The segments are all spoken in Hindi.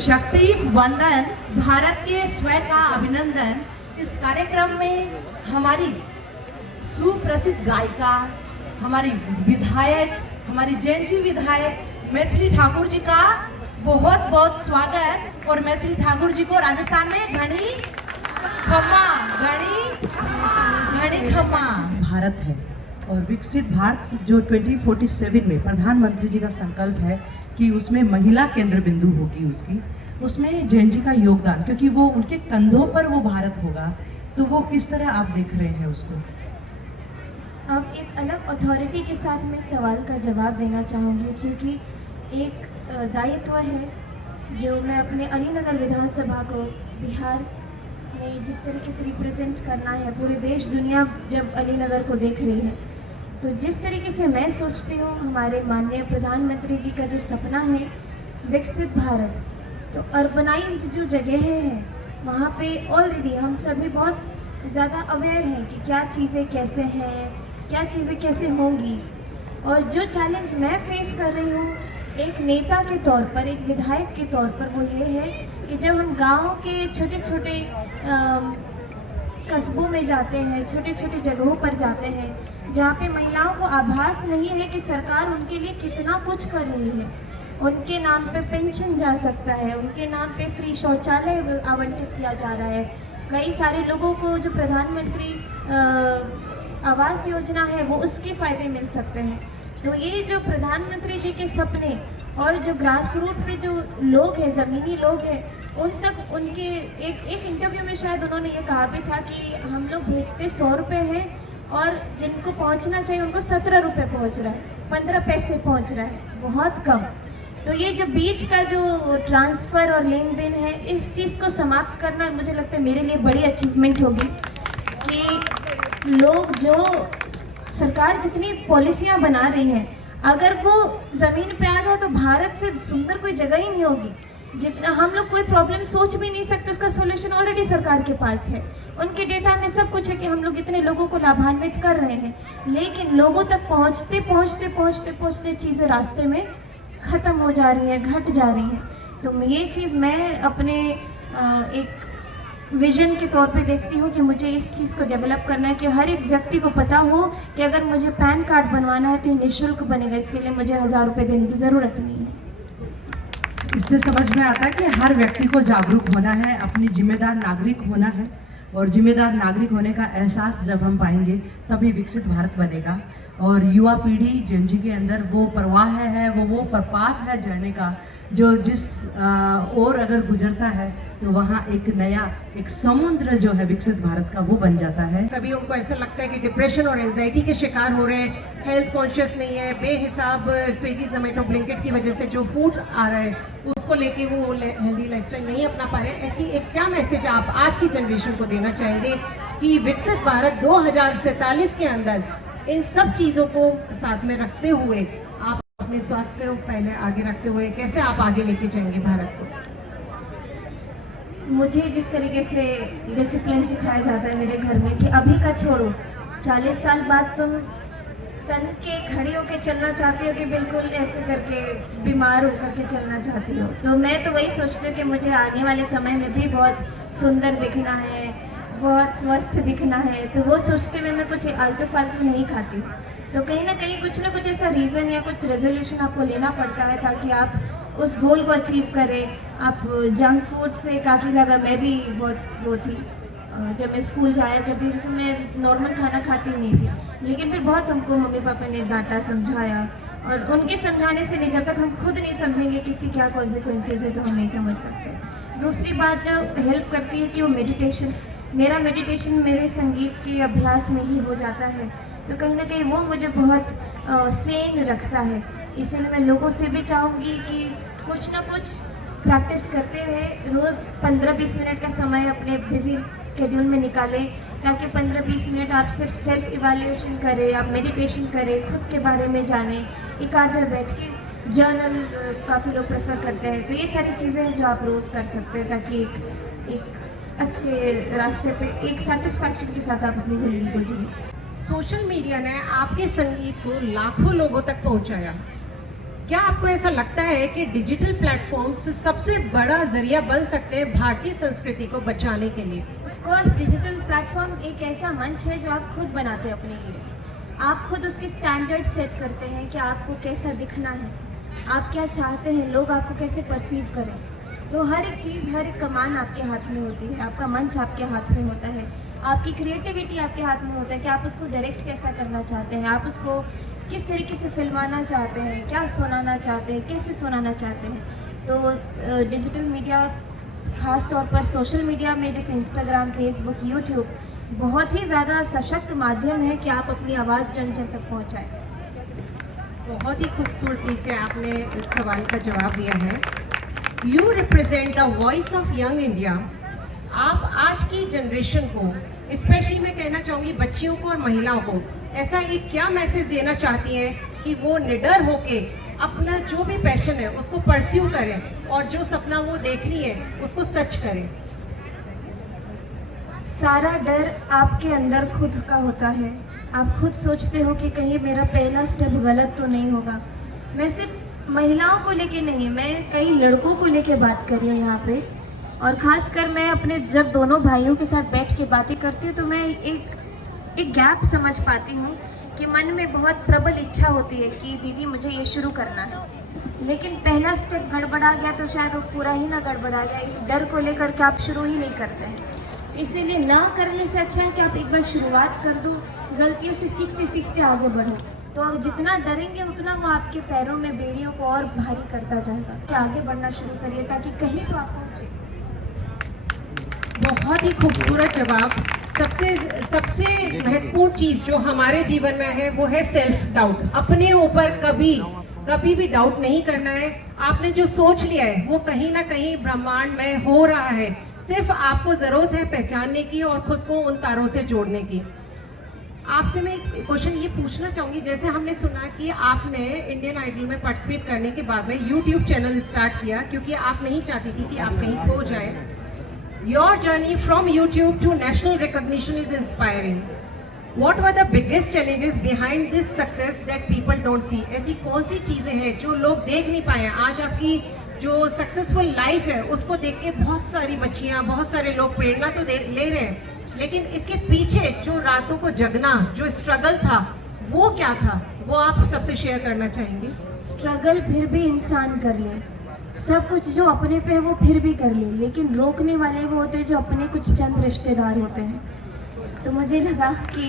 शक्ति वंदन, भारत के स्वयं का अभिनंदन। इस कार्यक्रम में हमारी सुप्रसिद्ध गायिका, हमारी विधायक, हमारी जैनजी विधायक मैथिली ठाकुर जी का बहुत बहुत स्वागत। और मैथिली ठाकुर जी को राजस्थान में घड़ी खम्मा, घड़ी खम्मा भारत है। और विकसित भारत जो 2047 में प्रधानमंत्री जी का संकल्प है कि उसमें महिला केंद्र बिंदु होगी उसमें जैन जी का योगदान, क्योंकि वो उनके कंधों पर वो भारत होगा। तो वो किस तरह आप देख रहे हैं उसको? अब एक अलग अथॉरिटी के साथ मैं सवाल का जवाब देना चाहूँगी, क्योंकि एक दायित्व है जो मैं अपने अलीनगर विधानसभा को बिहार में जिस तरीके से रिप्रेजेंट करना है। पूरे देश दुनिया जब अलीनगर को देख रही है, तो जिस तरीके से मैं सोचती हूँ, हमारे माननीय प्रधानमंत्री जी का जो सपना है विकसित भारत, तो अर्बनाइज्ड जो जगह है वहाँ पे ऑलरेडी हम सभी बहुत ज़्यादा अवेयर हैं कि क्या चीज़ें कैसे हैं, क्या चीज़ें कैसे होंगी। और जो चैलेंज मैं फेस कर रही हूँ एक नेता के तौर पर, एक विधायक के तौर पर, वो ये है कि जब हम गाँव के छोटे छोटे कस्बों में जाते हैं, छोटे छोटे जगहों पर जाते हैं जहाँ पे महिलाओं को आभास नहीं है कि सरकार उनके लिए कितना कुछ कर रही है। उनके नाम पे पेंशन जा सकता है, उनके नाम पे फ्री शौचालय आवंटित किया जा रहा है। कई सारे लोगों को जो प्रधानमंत्री आवास योजना है वो उसके फ़ायदे मिल सकते हैं। तो ये जो प्रधानमंत्री जी के सपने और जो ग्रास रूट पे जो लोग हैं, ज़मीनी लोग हैं, उन तक उनके एक इंटरव्यू में शायद उन्होंने ये कहा भी था कि हम लोग भेजते 100 रुपये हैं और जिनको पहुंचना चाहिए उनको 17 रुपये पहुंच रहा है, 15 पैसे पहुंच रहा है, बहुत कम। तो ये जो बीच का जो ट्रांसफ़र और लेन देन है, इस चीज़ को समाप्त करना मुझे लगता है मेरे लिए बड़ी अचीवमेंट होगी कि लोग जो सरकार जितनी पॉलिसियाँ बना रही है, अगर वो ज़मीन पे आ जाए तो भारत से सुंदर कोई जगह ही नहीं होगी। जितना हम लोग कोई प्रॉब्लम सोच भी नहीं सकते, उसका सोल्यूशन ऑलरेडी सरकार के पास है। उनके डेटा में सब कुछ है कि हम लोग इतने लोगों को लाभान्वित कर रहे हैं, लेकिन लोगों तक पहुँचते चीज़ें रास्ते में ख़त्म हो जा रही है, घट जा रही है। तो ये चीज़ मैं अपने एक विजन के तौर पे देखती हूँ कि मुझे इस चीज़ को डेवलप करना है कि हर एक व्यक्ति को पता हो कि अगर मुझे पैन कार्ड बनवाना है तो ये निःशुल्क बनेगा, इसके लिए मुझे 1000 रुपये देने की ज़रूरत नहीं है। इससे समझ में आता है कि हर व्यक्ति को जागरूक होना है, अपनी जिम्मेदार नागरिक होना है। और जिम्मेदार नागरिक होने का एहसास जब हम पाएंगे तभी विकसित भारत बनेगा। और युवा पीढ़ी जैन जी के अंदर वो प्रवाह है, वो प्रपात है जाने का, जो जिस और अगर गुजरता है तो वहाँ एक नया एक समुद्र जो है विकसित भारत का वो बन जाता है। कभी उनको ऐसा लगता है कि डिप्रेशन और एंजाइटी के शिकार हो रहे हैं, हेल्थ कॉन्शियस नहीं है, बेहिसाब स्विगी जोमेटो ब्लिंकिट की वजह से जो फूड आ रहा है उसको लेके वो हेल्दी लाइफस्टाइल नहीं अपना पा रहे हैं। ऐसी एक क्या मैसेज आप आज की जनरेशन को देना चाहेंगे कि विकसित भारत 2047 के अंदर इन सब चीज़ों को साथ में रखते हुए, आप अपने स्वास्थ्य को पहले आगे रखते हुए कैसे आप आगे लेके जाएंगे भारत को? मुझे जिस तरीके से डिसिप्लिन सिखाया जाता है मेरे घर में कि अभी का छोड़ो, 40 साल बाद तुम तन के खड़ी होकर चलना चाहती हो कि बिल्कुल ऐसे करके बीमार होकर के चलना चाहती हो। तो मैं तो वही सोचती हूँ कि मुझे आने वाले समय में भी बहुत सुंदर दिखना है, बहुत स्वस्थ दिखना है। तो वो सोचते हुए मैं कुछ आलतू फालतू नहीं खाती। तो कहीं ना कहीं कुछ ना कुछ ऐसा रीज़न या कुछ रेजोल्यूशन आपको लेना पड़ता है ताकि आप उस गोल को अचीव करें। आप जंक फूड से काफ़ी ज़्यादा, मैं भी बहुत वो थी, जब मैं स्कूल जाया करती थी तो मैं नॉर्मल खाना खाती नहीं थी, लेकिन फिर बहुत हमको मम्मी पापा ने डांटा, समझाया। और उनके समझाने से नहीं, जब तक हम खुद नहीं समझेंगे कि इसकी क्या कॉन्सिक्वेंसेज है तो हम नहीं समझ सकते। दूसरी बात जो हेल्प करती है कि वो मेडिटेशन, मेरा मेडिटेशन मेरे संगीत के अभ्यास में ही हो जाता है। तो कहीं ना कहीं वो मुझे बहुत सेन रखता है। इसलिए मैं लोगों से भी चाहूँगी कि कुछ ना कुछ प्रैक्टिस करते रहे, रोज़ 15-20 मिनट का समय अपने बिजी स्केड्यूल में निकालें, ताकि 15-20 मिनट आप सिर्फ सेल्फ इवैल्यूएशन करें, आप मेडिटेशन करें, खुद के बारे में जानें। एक आधा बैठ के जर्नल काफ़ी लोग प्रेफर करते हैं। तो ये सारी चीज़ें हैं जो आप रोज़ कर सकते हैं ताकि एक अच्छे रास्ते पे एक सेटिस्फैक्शन के साथ आप अपनी ज़िंदगी को जिए। सोशल मीडिया ने आपके संगीत को लाखों लोगों तक पहुंचाया, क्या आपको ऐसा लगता है कि डिजिटल प्लेटफॉर्म्स सबसे बड़ा जरिया बन सकते हैं भारतीय संस्कृति को बचाने के लिए? ऑफ कोर्स डिजिटल प्लेटफॉर्म एक ऐसा मंच है जो आप खुद बनाते हैं अपने लिए। आप खुद उसके स्टैंडर्ड सेट करते हैं कि आपको कैसा दिखना है, आप क्या चाहते हैं, लोग आपको कैसे परसीव करें। तो हर एक चीज़, हर एक कमान आपके हाथ में होती है, आपका मंच आपके हाथ में होता है, आपकी क्रिएटिविटी आपके हाथ में होता है कि आप उसको डायरेक्ट कैसा करना चाहते हैं, आप उसको किस तरीके से फिल्माना चाहते हैं, क्या सुनाना चाहते हैं, कैसे सुनाना चाहते हैं। तो डिजिटल मीडिया, ख़ास तौर पर सोशल मीडिया में जैसे इंस्टाग्राम, फेसबुक, यूट्यूब, बहुत ही ज़्यादा सशक्त माध्यम है कि आप अपनी आवाज़ जन जन तक पहुँचाएँ। बहुत ही खूबसूरती से आपने इस सवाल का जवाब दिया है। You represent the voice of young India. आप आज की जनरेशन को, स्पेशली मैं कहना चाहूँगी बच्चियों को और महिलाओं को, ऐसा एक क्या मैसेज देना चाहती हैं कि वो निडर होके अपना जो भी पैशन है उसको परस्यू करें और जो सपना वो देख रही है उसको सच करें? सारा डर आपके अंदर खुद का होता है। आप खुद सोचते हो कि कहीं मेरा पहला स्टेप गलत तो नहीं होगा। मैं सिर्फ महिलाओं को लेके नहीं, मैं कई लड़कों को लेके बात कर रही हूँ यहाँ पे। और ख़ासकर मैं अपने जब दोनों भाइयों के साथ बैठ के बातें करती हूँ तो मैं एक गैप समझ पाती हूँ कि मन में बहुत प्रबल इच्छा होती है कि दीदी मुझे ये शुरू करना है, लेकिन पहला स्टेप गड़बड़ा गया तो शायद वो पूरा ही ना गड़बड़ा गया। इस डर को लेकर के आप शुरू ही नहीं करते हैं। तो इसीलिए ना करने से अच्छा है कि आप एक बार शुरुआत कर दो, गलतियों से सीखते सीखते आगे बढ़ो। तो अगर जितना डरेंगे उतना वो आपके पैरों में बेड़ियों को और भारी करता जाएगा। कि आगे बढ़ना शुरू करिए ताकि कहीं तो आप पहुँचे। बहुत ही खूबसूरत जवाब। सबसे महत्वपूर्ण चीज जो हमारे जीवन में है वो है सेल्फ डाउट। अपने ऊपर कभी भी डाउट नहीं करना है। आपने जो सोच लिया है वो कहीं ना कहीं ब्रह्मांड में हो रहा है, सिर्फ आपको जरूरत है पहचानने की और खुद को उन तारों से जोड़ने की। आपसे मैं एक क्वेश्चन ये पूछना चाहूंगी, जैसे हमने सुना कि आपने इंडियन आइडल में पार्टिसिपेट करने के बाद में यूट्यूब चैनल स्टार्ट किया क्योंकि आप नहीं चाहती थी कि आप कहीं खो जाए। Your journey from YouTube to national recognition is inspiring. What were the biggest challenges behind this success that people don't see? ऐसी कौन सी चीजें हैं जो लोग देख नहीं पाए? आज आपकी जो सक्सेसफुल लाइफ है उसको देख के बहुत सारी बच्चियां, बहुत सारे लोग प्रेरणा तो ले रहे हैं, लेकिन इसके पीछे जो रातों को जगना, जो स्ट्रगल था, वो क्या था? वो आप सबसे शेयर करना चाहेंगे? स्ट्रगल फिर भी इंसान कर ले, सब कुछ जो अपने पे है वो फिर भी कर ले, लेकिन रोकने वाले वो होते हैं जो अपने कुछ चंद रिश्तेदार होते हैं। तो मुझे लगा कि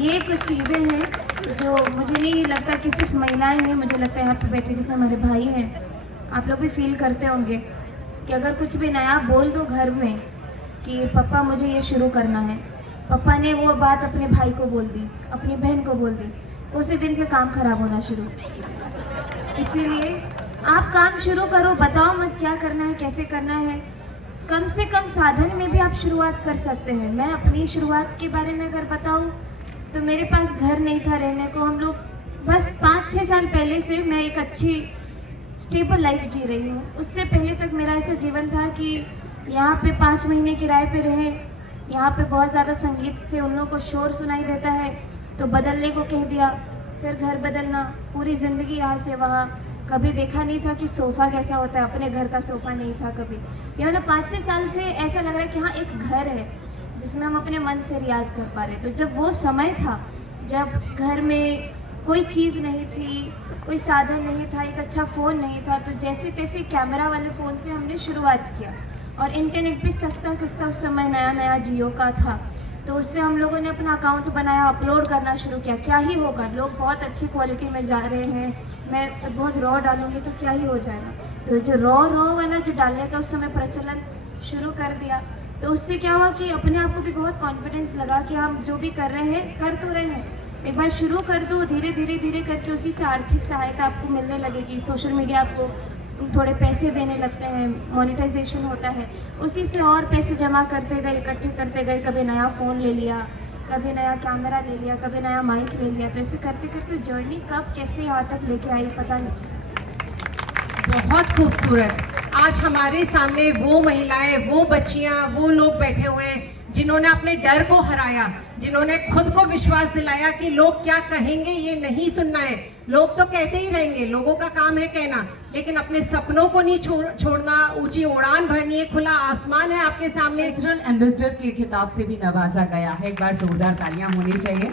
ये कुछ चीज़ें हैं जो मुझे नहीं लगता कि सिर्फ महिलाएं हैं, मुझे लगता है यहाँ पे बैठे जितने हमारे भाई हैं आप लोग भी फील करते होंगे कि अगर कुछ भी नया बोल दो घर में कि पापा मुझे ये शुरू करना है, पापा ने वो बात अपने भाई को बोल दी, अपनी बहन को बोल दी, उसी दिन से काम खराब होना शुरू। इसीलिए आप काम शुरू करो, बताओ मत क्या करना है, कैसे करना है। कम से कम साधन में भी आप शुरुआत कर सकते हैं। मैं अपनी शुरुआत के बारे में अगर बताऊं तो मेरे पास घर नहीं था रहने को। हम लोग बस 5-6 साल पहले से मैं एक अच्छी स्टेबल लाइफ जी रही हूँ। उससे पहले तक मेरा ऐसा जीवन था कि यहाँ पे 5 महीने किराए पे रहे, यहाँ पे बहुत ज़्यादा संगीत से उन लोगों को शोर सुनाई देता है तो बदलने को कह दिया, फिर घर बदलना, पूरी ज़िंदगी यहाँ से वहाँ। कभी देखा नहीं था कि सोफ़ा कैसा होता है, अपने घर का सोफ़ा नहीं था कभी। ये मतलब 5-6 साल से ऐसा लग रहा है कि हाँ एक घर है जिसमें हम अपने मन से रियाज कर पा रहे। तो जब वो समय था जब घर में कोई चीज़ नहीं थी, कोई साधन नहीं था, एक अच्छा फ़ोन नहीं था, तो जैसे तैसे कैमरा वाले फ़ोन से हमने शुरुआत किया। और इंटरनेट भी सस्ता उस समय नया जियो का था, तो उससे हम लोगों ने अपना अकाउंट बनाया, अपलोड करना शुरू किया। क्या ही होगा, लोग बहुत अच्छी क्वालिटी में जा रहे हैं, मैं बहुत रॉ डालूंगी तो क्या ही हो जाएगा। तो जो रॉ वाला जो डालने का उस समय प्रचलन शुरू कर दिया, तो उससे क्या हुआ कि अपने आप को भी बहुत कॉन्फिडेंस लगा कि हम जो भी कर रहे हैं कर तो रहे हैं, एक बार शुरू कर दो, धीरे धीरे करके उसी से आर्थिक सहायता आपको मिलने लगेगी। सोशल मीडिया आपको थोड़े पैसे देने लगते हैं, मोनेटाइजेशन होता है, उसी से और पैसे जमा करते गए, इकट्ठे करते गए। कभी नया फ़ोन ले लिया, कभी नया कैमरा ले लिया, कभी नया माइक ले लिया। तो ऐसे करते करते जर्नी कब कैसे यहाँ तक लेके आई पता नहीं चला। बहुत खूबसूरत। आज हमारे सामने वो महिलाएं, वो बच्चियां, वो लोग बैठे हुए हैं जिन्होंने अपने डर को हराया, जिन्होंने खुद को विश्वास दिलाया कि लोग क्या कहेंगे ये नहीं सुनना है। लोग तो कहते ही रहेंगे, लोगों का काम है कहना, लेकिन अपने सपनों को नहीं छोड़ना। ऊंची उड़ान भरनी है, खुला आसमान है आपके सामने। नेचुरल एम्बेसडर के खिताब से भी नवाजा गया है। एक बार जोरदार तालियां होनी चाहिए।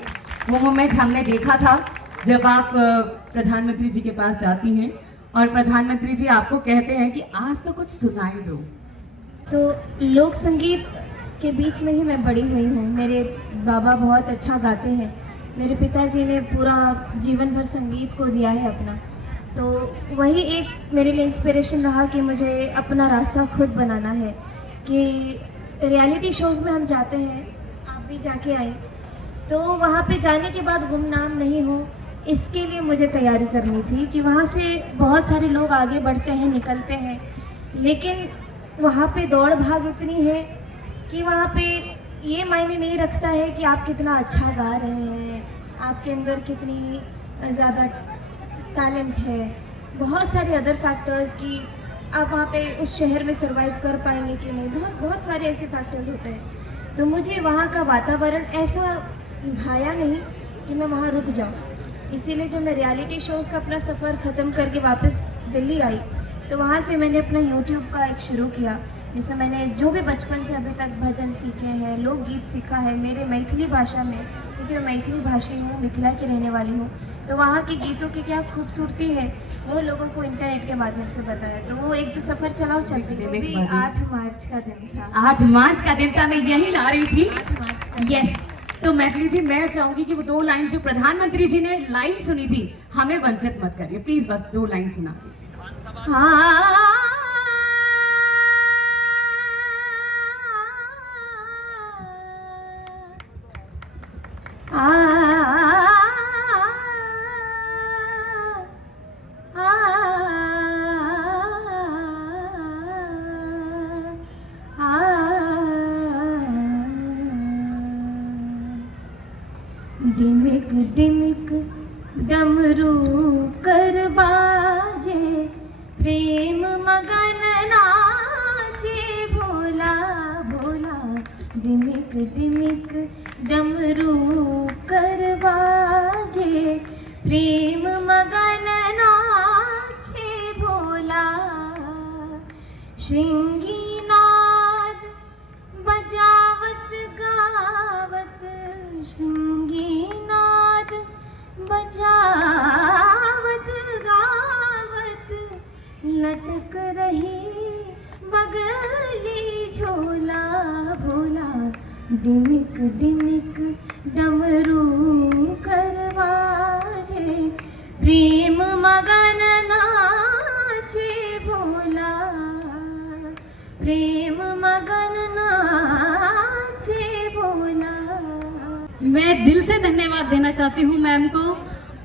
वो मोमेंट हमने देखा था जब आप प्रधानमंत्री जी के पास जाती हैं और प्रधानमंत्री जी आपको कहते हैं कि आज तो कुछ सुनाई दो। तो लोक संगीत के बीच में ही मैं बड़ी हुई हूँ। मेरे बाबा बहुत अच्छा गाते हैं, मेरे पिताजी ने पूरा जीवन भर संगीत को दिया है अपना, तो वही एक मेरे लिए इंस्पिरेशन रहा कि मुझे अपना रास्ता खुद बनाना है। कि रियलिटी शोज़ में हम जाते हैं, आप भी जाके आए, तो वहाँ पे जाने के बाद गुमनाम नहीं हो, इसके लिए मुझे तैयारी करनी थी कि वहाँ से बहुत सारे लोग आगे बढ़ते हैं, निकलते हैं, लेकिन वहाँ पे दौड़ भाग इतनी है कि वहाँ पे ये मायने नहीं रखता है कि आप कितना अच्छा गा रहे हैं, आपके अंदर कितनी ज़्यादा टैलेंट है। बहुत सारे अदर फैक्टर्स कि आप वहाँ पे उस शहर में सरवाइव कर पाएंगे कि नहीं, बहुत सारे ऐसे फैक्टर्स होते हैं। तो मुझे वहाँ का वातावरण ऐसा भाया नहीं कि मैं वहाँ रुक जाऊँ। इसीलिए जब मैं रियलिटी शोज़ का अपना सफ़र ख़त्म करके वापस दिल्ली आई, तो वहाँ से मैंने अपना यूट्यूब का एक शुरू किया, जिसमें मैंने जो भी बचपन से अभी तक भजन सीखे हैं, लोकगीत सीखा है मेरे मैथिली भाषा में, क्योंकि मैं मैथिली भाषी हूँ, मिथिला की रहने वाली हूँ। तो वहाँ के गीतों की क्या खूबसूरती है वो लोगों को इंटरनेट के माध्यम से बताया। तो वो एक जो सफ़र चला वो चलती थी। वो भी 8 मार्च का दिन था। 8 मार्च का दिन था, मैं यही ला रही थी। 8 मार्च का। यस, तो मैथिली जी मैं चाहूंगी कि वो 2 लाइन जो प्रधानमंत्री जी ने लाइन सुनी थी, हमें वंचित मत करिए प्लीज, बस 2 लाइन सुना दीजिए। डिमिक डिमिक डमरू कर बाजे, प्रेम मगन नाचे भोला भोला। डिमिक डिमिक डमरू कर बाजे, प्रेम मगन नाचे भोला। श्रृंगी नाद बजावत गावत, श्रृंगी नाद बजावत गावत, लटक रही बगली झोला भोला। डिमिक डिमिक डमरू करवाजे, प्रेम मगन नाचे भोला, प्रेम मगन नाचे भोला। मैं दिल से धन्यवाद देना चाहती हूँ मैम को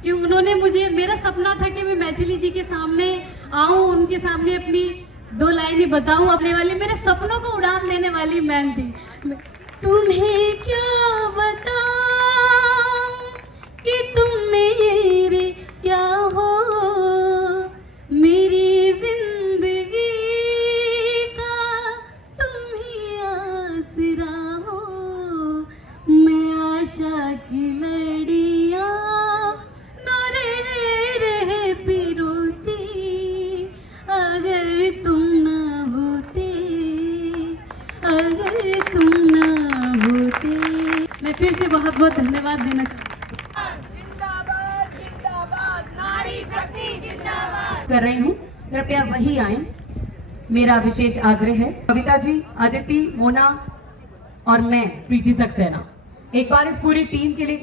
कि उन्होंने मुझे, मेरा सपना था कि मैं मैथिली जी के सामने आऊँ, उनके सामने अपनी 2 लाइनें बताऊँ अपने वाली, मेरे सपनों को उड़ान देने वाली मैम थी। तुम्हें क्या बताऊं कि तुम मेरे क्या हो, मेरी जिंदगी का तुम ही आसरा हो। मैं आशा की लड़ियां रह पिरोती, अगर तुम ना होते, अगर तुम ना होते। मैं फिर से बहुत बहुत धन्यवाद देना कर रही हूँ। कृपया वही आए, मेरा विशेष आग्रह है। कविता जी, अदिति, मोना और मैं प्रीति सक्सेना एक बार इस पूरी टीम के लिए